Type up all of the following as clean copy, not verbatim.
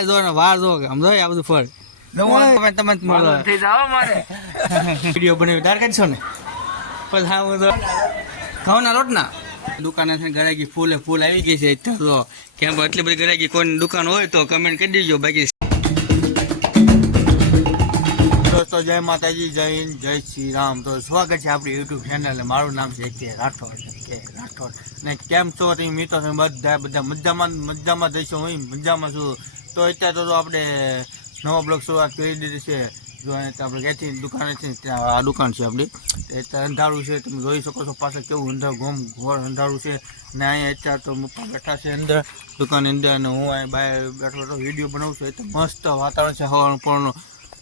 Style જો ને વાર જો આમ જો આ બધું ફળ તમે મળો થઈ જાવ મારે વિડિયો બનાવી તાર કાઢશો ને પછી હા હું તો ઘઉંના રોટના દુકાને છે ગરાગી ફૂલે ફૂલ આવી ગઈ છે તો કેમ એટલી બધી ગરાગી કોઈની દુકાન હોય તો કમેન્ટ કરી દેજો બાકી દોસ્તો જય માતાજી જય હિન્દ જય શ્રી રામ તો સ્વાગત છે આપણી યુટ્યુબ ચેનલ મારું નામ છે કે રાઠોડ ને કેમ છો તમે મિત્રો બધા મજામાં જઈશું હું મજામાં છું તો અત્યારે તો આપણે નવો બ્લોગ શરૂઆત કરી દીધી છે જો આપણે ક્યાંથી દુકાને છે ત્યાં આ દુકાન છે આપણી અત્યારે અંધારું છે તમે જોઈ શકો છો પાછળ કેવું ઘોર અંધારું છે ને અહીંયા અત્યારે તો પપ્પા બેઠા છે અંદર દુકાનની અંદર અને હું અહીં બહાર બેઠો વિડીયો બનાવું છું એટલે મસ્ત વાતાવરણ છે હવાનું પણ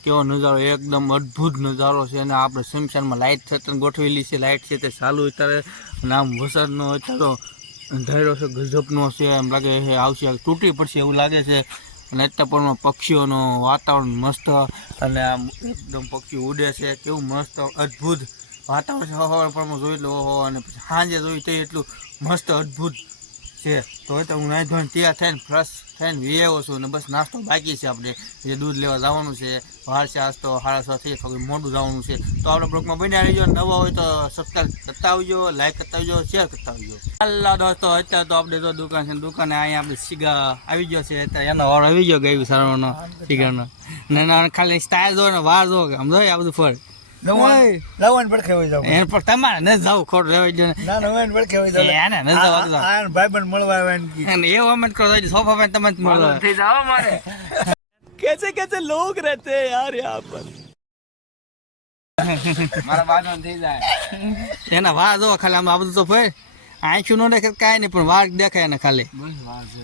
કેવો નજારો એકદમ અદ્ભુત નજારો છે અને આપણે શમશાનમાં લાઇટ છે ગોઠવેલી છે લાઇટ છે તે ચાલુ અત્યારે નામ વરસાદનો અત્યારે અંધારો છે ગજબનો છે એમ લાગે છે આવશે તૂટી પડશે એવું લાગે છે અને અત્યારે પણ પક્ષીઓનો વાતાવરણ મસ્ત અને આમ એકદમ પક્ષી ઉડે છે કેવું મસ્ત અદ્ભુત વાતાવરણ છે હવા પણ જોઈ લો ઓહો અને પછી સાંજે જોઈ તો એટલું મસ્ત અદ્ભુત છે તો હું નાઈ ધોઈને તૈયાર થઈને ફ્રેશ થઈને વી આવ્યો છું અને બસ નાસ્તો બાકી છે આપણે જે દૂધ લેવા જવાનું છે બહાર છે આજ તો 6:30 થઈ થોડું મોડું જવાનું છે તો આપણે બ્લોગમાં બની આવી જાઓ નવા હોય તો સબસ્ક્રાઈબ કરતા આવજો લાઈક કરતા આવજો શેર કરતા આવજો હાલો દોસ્તો અત્યારે તો આપણે તો દુકાન છે દુકાને અહીંયા આપણે સીગા આવી ગયો છે અત્યારે એનો વાર આવી ગયો ગયું સારવાનો સીગાનો ને ખાલી સ્ટાઇલ જો ને વાર જો આમ જો આ બધું ફળ લવન પડખે હોય જાવ એન પર તમારે ન જાવ ખોટ લેવા જો ના લવન પડખે હોય જાવ એને ન જાવ આ ભાઈબંધ મળવા આવે અને એ કમેન્ટ કરો સોફા પર તમે મળો થઈ જાવ મારે कैसे कैसे लोग रहते हैं यार यहाँ पर મારા વાદો થઈ જાય એના વાર જો ખાલી આમ આ બધું તો ભાઈ આંખું નો દેખાય કાંઈ નહીં પણ વાર દેખાય ને ખાલી બસ વાર છે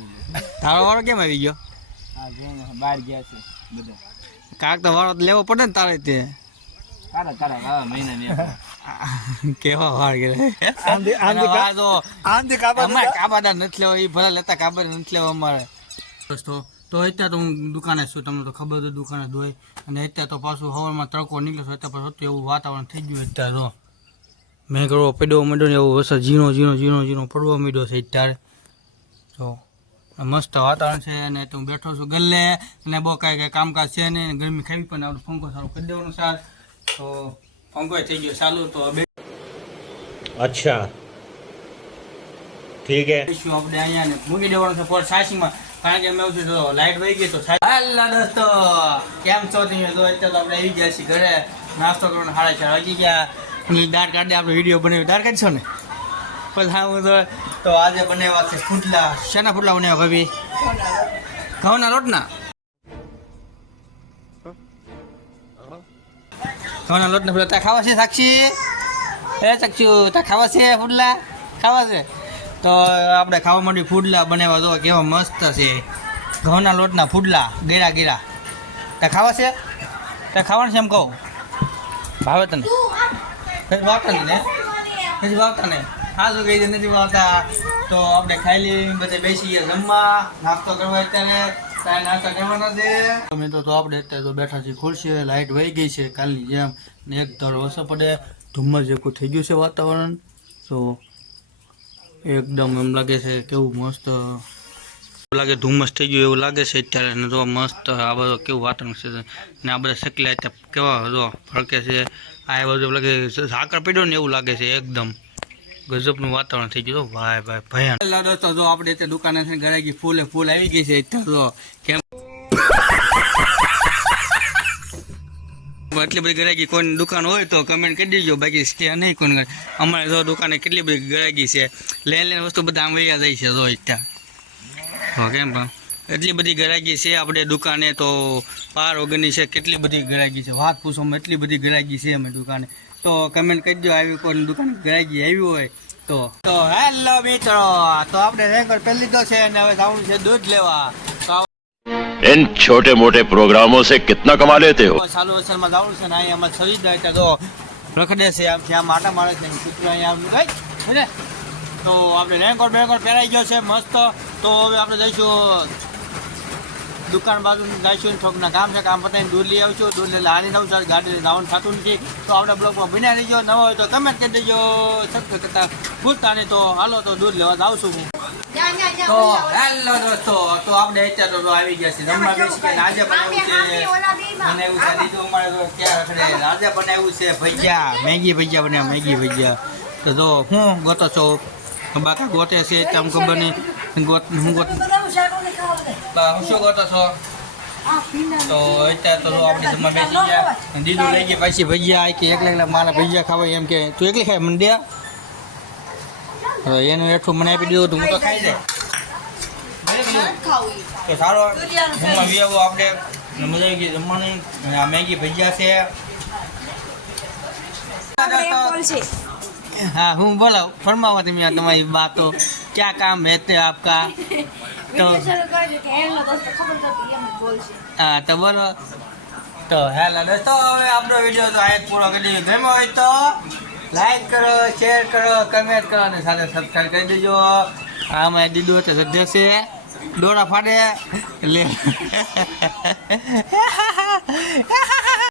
તારો વારો કેમ આવી ગયો આ જો બહાર ગયા છે બધા કાક તો વારો લેવો પડે ને તારે તે તારા મહિના ને કેવા વાર કરે આંધી કાબાદાર નથી લેવો એ ભલે લેતા કાબાદાર નથી લેવો અમારે દોસ્તો તો અત્યારે તો હું દુકાને છું તમને તો ખબર તો દુકાને જ હોય અને અત્યારે તો પાછું હવારમાં તડકો નીકળે છે અત્યારે પાછું એવું વાતાવરણ થઈ ગયું અત્યારે તો મેં કરવો પડ્યો માંડ્યો ને એવું વરસાદ ઝીણો પડવા માંડ્યો છે અત્યારે તો મસ્ત વાતાવરણ છે અને હું બેઠો છું ગલ્લે અને બહુ કાંઈ કામકાજ છે નહીં ગરમી ખાવી પણ આપણે પંખો સારું કરી દેવાનું સાર તો પંખો થઈ ગયો ચાલુ તો અચ્છા ઠીક હે આપણે અહીંયા ને મૂકી દેવાનું છે પોર સાસીમાં કારણ કે મેં તો લાઈટ વહી ગઈ તો હાલા દોસ્તો કેમ છો તમે તો અત્યારે તો આપણે આવી ગયા છીએ ઘરે નાસ્તો કરવાનો 4:30 વાગી ગયા અને દાળ કાઢી આપણે વિડીયો બનાવી દાળ કાઢશો ને પછી હા હું તો આજે બનાવ્યા છે ફૂટલા શેના ફૂટલા બનાવ્યા ભાભી ઘઉંના લોટના ઘઉંના લોટના ફૂટલા ત્યાં ખાવા છે સાક્ષી ત્યાં ખાવા છે ફૂટલા ખાવા છે તો આપણે ખાવા માટે ફૂડલા બનાવ્યા તો કેવા મસ્ત છે ઘઉંના લોટના ફૂડલા ગેરા ત્યાં ખાવા છે ત્યાં ખાવાનું છે એમ કહું ભાવે તને નથી ભાવતા ને હા શું કહી નથી ભાવતા તો આપણે ખાઈ લઈએ બધે બેસી ગયા જમવા નાસ્તો કરવા અત્યારે નાસ્તો કરવાના છે અમે તો આપણે અત્યારે તો બેઠા છીએ ખુરશી લાઇટ વહી ગઈ છે કાલની જેમ ને એક ધારો વરસાદ પડે ધુમ્મસ જેવું થઈ ગયું છે વાતાવરણ તો એકદમ એમ લાગે છે કેવું મસ્ત લાગે ધુમ્મસ થઈ ગયું એવું લાગે છે અત્યારે ને જો મસ્ત આ બધું કેવું વાતાવરણ છે ને આ બધા શેકલા કેવા જો ફરકે છે આ બધું લાગે ઝાકળ પડ્યો ને એવું લાગે છે એકદમ ગજબનું વાતાવરણ થઈ ગયું ભાઈ ભયાનક દોસ્તો જો આપણે તે દુકાને છે ગરાગી ફૂલે ફૂલ આવી ગઈ છે અત્યારે તો કેમ એટલી બધી ગરાગી કોઈની દુકાન હોય તો કમેન્ટ કરી દેજો બાકી છે નહીં કોઈને અમારે જો દુકાને કેટલી બધી ગરાગી છે લઈને વસ્તુ બધા આમ વૈયા જાય છે જો અત્યારે હા કેમ પણ એટલી બધી ગરાગી છે આપણે દુકાને તો પાર વગરની છે કેટલી બધી ગરાગી છે વાત પૂછોમાં એટલી બધી ગરાગી છે અમે દુકાને તો કમેન્ટ કરી દો આવી કોઈની દુકાને ગરાગી આવી હોય તો હેલો મિત્રો તો આપણે રેન્કર પહેલી લીધો છે અને હવે જવાનું છે દૂધ લેવા તો इन छोटे मोटे प्रोग्रामों से कितना कमा लेते हो ચાલુ અસરમાં જવાનું છે ને અહીંયા અમારે શરીર જાય તો રખડે છે આમ ત્યાં આટા મારે છે કૂતરા અહીંયા આમ ગઈ તો આપણે રેન્કોટ પહેરાઈ ગયો છે મસ્ત તો હવે આપણે જઈશું દુકાન બાજુ જઈશું થોડુંક કામ છે, કામ પતાવીને દૂધ લઈ આવશું. દૂધ લઈને હાલી જવું છે, ગાડી જવાનું થતું નથી. તો આપણે બ્લોગમાં બન્યા રહીજો. નવો હોય તો કમેન્ટ કરી દેજો, સબસ્ક્રાઈબ કરતા ભૂલતા નહીં. તો હાલો તો દૂધ લેવા જાઉં છું હું. તો હેલો દોસ્તો, તો આપણે અત્યારે તો આવી ગયા છે જમવા બેસી ગયા. આજે બનાવ્યું છે દીધું અમારે તો ક્યાં રખડે. આજે બનાવ્યું છે ભજીયા, મેગી ભજીયા બનાવ્યા, મેગી ભજીયા. તો જો હું ગોતો છો, બાકા ગોતે છે તેમ ખબર નહીં. હું શું ગોતો છો? તો અત્યારે તો આપણે જમવા બેસી ગયા. દીધું લઈ ગયા પછી ભજીયા કે એકલા મારા ભજીયા ખાવા એમ કે તું એકલી ખાય મને દે. એનું એટલું મને આપી દીધું હું તો ખાઈ જાય. તો સારો જમવા બી આવો આપણે, મજા આવી ગઈ જમવાની. આ મેગી ભજીયા છે. हाँ हूँ बोलो फरमाओ तुम तुम्हारी बातों क्या काम रहते आपका तो हाँ तो बोलो तो हेलो दोस्तों હવે આપણો વિડીયો તો આજ પૂરો કરી દીધો. ગમ્યો હોય તો લાઈક કરો, શેર કરો, કમેન્ટ કરો અને સાથે સબસ્ક્રાઈબ કરી દેજો. આમાં દીધું હતું સદ્ય છે દોરા ફાડે એટલે